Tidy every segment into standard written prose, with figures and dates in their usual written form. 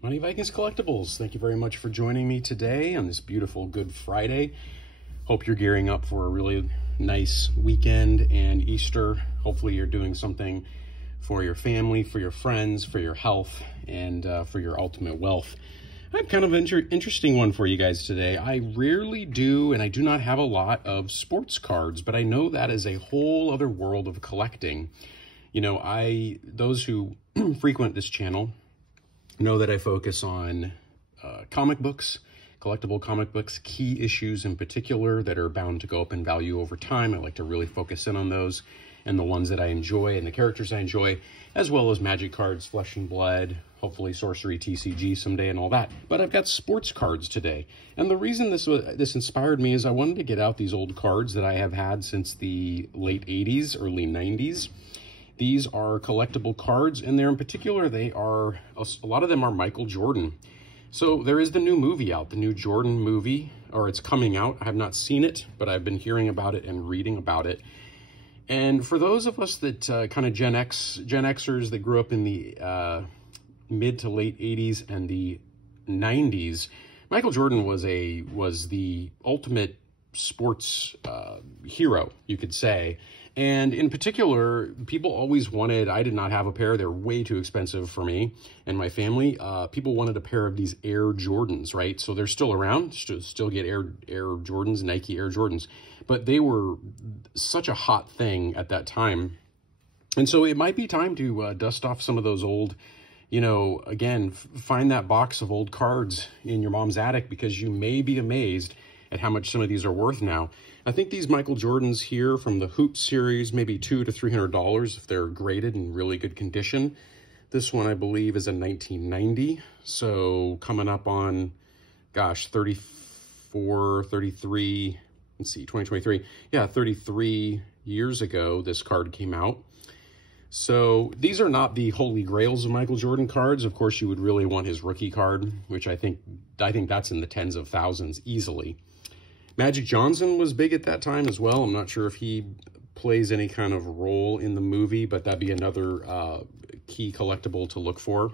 Money Vikings Collectibles, thank you very much for joining me today on this beautiful Good Friday. Hope you're gearing up for a really nice weekend and Easter. Hopefully you're doing something for your family, for your friends, for your health, and for your ultimate wealth. I have kind of an interesting one for you guys today. I rarely do, and I do not have a lot of sports cards, but I know that is a whole other world of collecting. You know, those who frequent this channel know that I focus on comic books, collectible comic books, key issues in particular that are bound to go up in value over time. I like to really focus in on those and the ones that I enjoy and the characters I enjoy, as well as magic cards, flesh and blood, hopefully sorcery, TCG someday and all that. But I've got sports cards today. And the reason this inspired me is I wanted to get out these old cards that I have had since the late 80s, early 90s. These are collectible cards, and they're in particular, a lot of them are Michael Jordan. So there is the new movie out, the new Jordan movie, or it's coming out. I have not seen it, but I've been hearing about it and reading about it. And for those of us that kind of Gen Xers that grew up in the mid to late 80s and the 90s, Michael Jordan was the ultimate sports hero, you could say. And in particular, people always wanted, I did not have a pair, they're way too expensive for me and my family. People wanted a pair of these Air Jordans, right? So they're still around, still get Air Jordans, Nike Air Jordans, but they were such a hot thing at that time. And so it might be time to dust off some of those old, you know, again, find that box of old cards in your mom's attic, because you may be amazed at how much some of these are worth now. I think these Michael Jordans here from the Hoop series, maybe $200 to $300 if they're graded in really good condition. This one, I believe, is a 1990. So coming up on, gosh, 34, 33, let's see, 2023. Yeah, 33 years ago, this card came out. So these are not the holy grails of Michael Jordan cards. Of course, you would really want his rookie card, which I think that's in the tens of thousands easily. Magic Johnson was big at that time as well. I'm not sure if he plays any kind of role in the movie, but that'd be another key collectible to look for,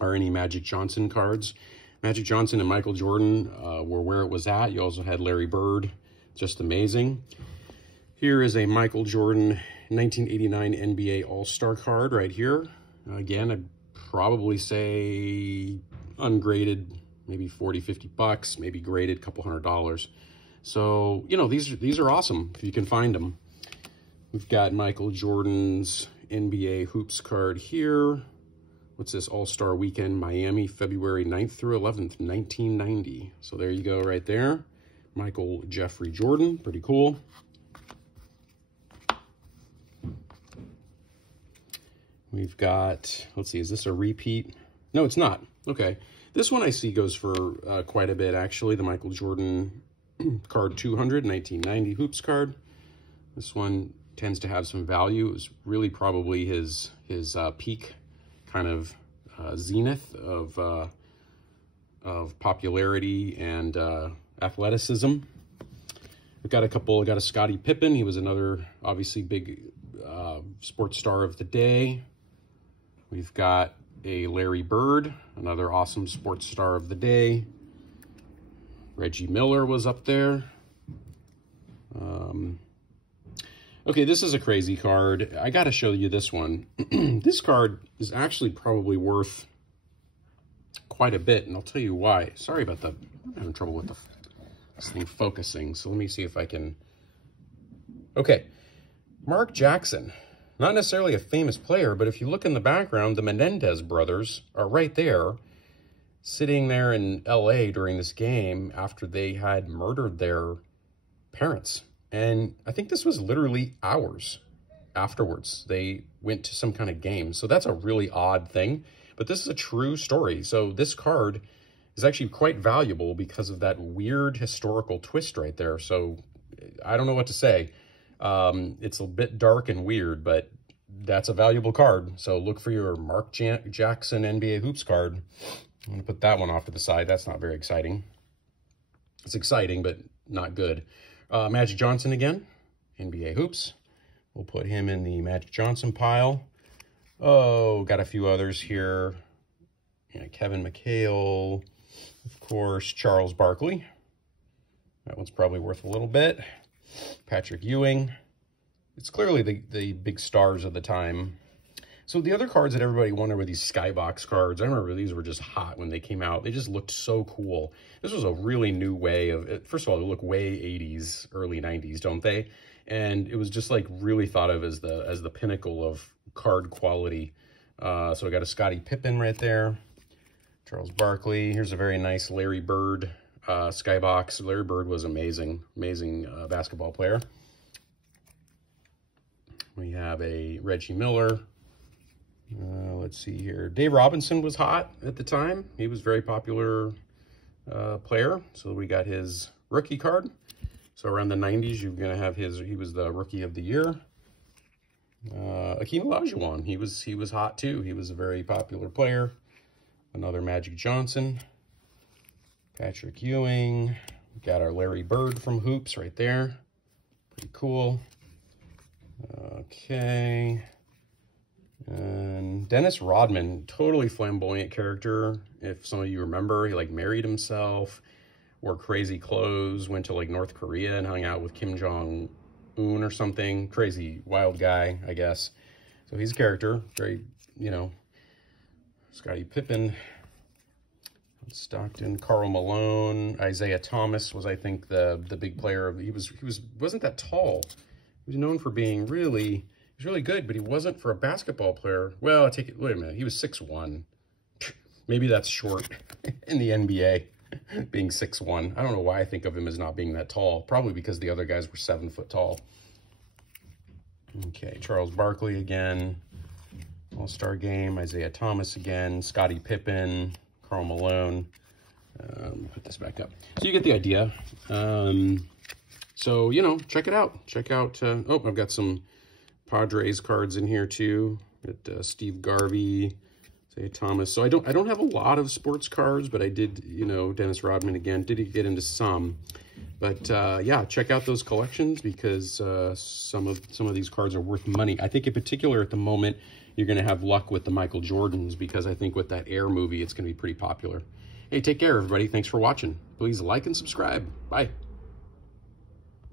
are any Magic Johnson cards. Magic Johnson and Michael Jordan were where it was at. You also had Larry Bird, just amazing. Here is a Michael Jordan 1989 NBA All-Star card right here. Again, I'd probably say ungraded, maybe 40, 50 bucks, maybe graded, a couple $100. So, you know, these are awesome if you can find them. We've got Michael Jordan's NBA Hoops card here. What's this? All-Star Weekend, Miami, February 9th through 11th, 1990. So there you go right there. Michael Jeffrey Jordan, pretty cool. We've got, let's see, is this a repeat? No, it's not. Okay. This one I see goes for quite a bit, actually. The Michael Jordan card 200, 1990 Hoops card. This one tends to have some value. It was really probably his peak kind of zenith of popularity and athleticism. We've got a Scottie Pippen. He was another, obviously, big sports star of the day. We've got a Larry Bird, another awesome sports star of the day. Reggie Miller was up there. Okay, this is a crazy card. I got to show you this one. This card is actually probably worth quite a bit, and I'll tell you why. Sorry about that. I'm having trouble with this thing focusing, so let me see if I can. Okay, Mark Jackson. Not necessarily a famous player, but if you look in the background, the Menendez brothers are right there, sitting there in LA during this game after they had murdered their parents. And I think this was literally hours afterwards. They went to some kind of game. So that's a really odd thing, but this is a true story. So this card is actually quite valuable because of that weird historical twist right there. So I don't know what to say. It's a bit dark and weird, but that's a valuable card. So look for your Mark Jackson NBA Hoops card. I'm going to put that one off to the side. That's not very exciting. It's exciting, but not good. Magic Johnson again, NBA Hoops. We'll put him in the Magic Johnson pile. Oh, got a few others here. Yeah, Kevin McHale, of course, Charles Barkley. That one's probably worth a little bit. Patrick Ewing. It's clearly the big stars of the time. So the other cards that everybody wanted were these skybox cards. I remember these were just hot when they came out. They just looked so cool. This was a really new way of, first of all, they look way 80s, early 90s, don't they? And it was just like really thought of as the pinnacle of card quality. So I got a Scottie Pippen right there. Charles Barkley. Here's a very nice Larry Bird skybox. Larry Bird was amazing basketball player. We have a Reggie Miller. Let's see here. Dave Robinson was hot at the time. He was a very popular player. So we got his rookie card. So around the 90s, you're going to have he was the rookie of the year. Akeem Olajuwon, he was hot too. He was a very popular player. Another Magic Johnson. Patrick Ewing. Got our Larry Bird from Hoops right there. Pretty cool. Okay. And Dennis Rodman, totally flamboyant character. If some of you remember, he like married himself, wore crazy clothes, went to like North Korea and hung out with Kim Jong-un or something. Crazy, wild guy, I guess. So he's a character, very, you know, Scottie Pippen, Stockton, Karl Malone, Isaiah Thomas was, I think, the big player. He wasn't that tall. He was known for being really good, but he wasn't for a basketball player. Well, wait a minute, he was 6'1". Maybe that's short in the NBA, being 6'1". I don't know why I think of him as not being that tall. Probably because the other guys were 7 foot tall. Okay, Charles Barkley again. All-Star Game, Isaiah Thomas again, Scottie Pippen, Karl Malone. Let me put this back up. So you get the idea. So, you know, check it out. Check out, oh, I've got some Padres cards in here too. Got Steve Garvey, Isaiah Thomas. So I don't have a lot of sports cards, but I did, you know, Dennis Rodman again. Did get into some. But yeah, check out those collections because some of these cards are worth money. I think in particular at the moment, you're going to have luck with the Michael Jordans because I think with that Air movie, it's going to be pretty popular. Hey, take care, everybody. Thanks for watching. Please like and subscribe. Bye.